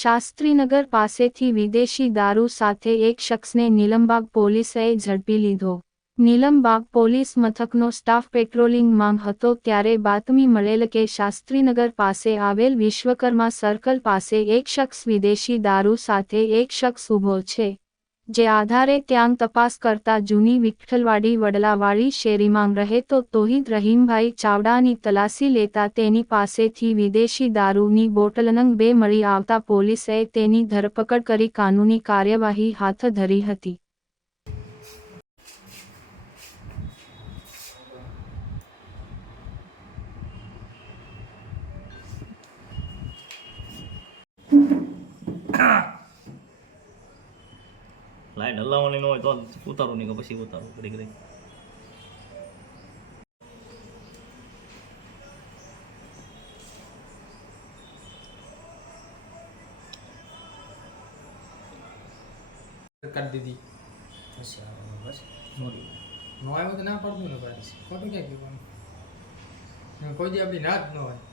શાસ્ત્રીનગર પાસેથી વિદેશી દારૂ સાથે એક શખ્સને નીલમબાગ પોલીસે ઝડપી લીધો. નીલમબાગ પોલીસ મથકનો સ્ટાફ પેટ્રોલિંગમાં હતો ત્યારે બાતમી મળેલ કે શાસ્ત્રીનગર પાસે આવેલ વિશ્વકર્મા સર્કલ પાસે એક શખ્સ વિદેશી દારૂ સાથે એક શખ્સ ઊભો છે. જે આધારે ત્યાં તપાસ કરતા જૂની વિઠ્ઠલવાડી વડલાવાળી શેરીમાં રહે તો તોહિદ રહીમભાઈ ચાવડાની તલાસી લેતા તેની પાસેથી વિદેશી દારૂની બોટલનંગ બે મળી આવતા પોલીસે તેની ધરપકડ કરી કાનૂની કાર્યવાહી હાથ ધરી હતી. લાઈટ હલાવવાની ન હોય તો ઉતારો નહીં કે પછી ઉતારો ઘડી ઘડી કરી દીધી પછી આવો બસ મોડી નો આવ્યો તો ના પડતું ને ભાઈ ખોટું ક્યાં કહેવાનું કોઈ દી આપણી ના જ ન હોય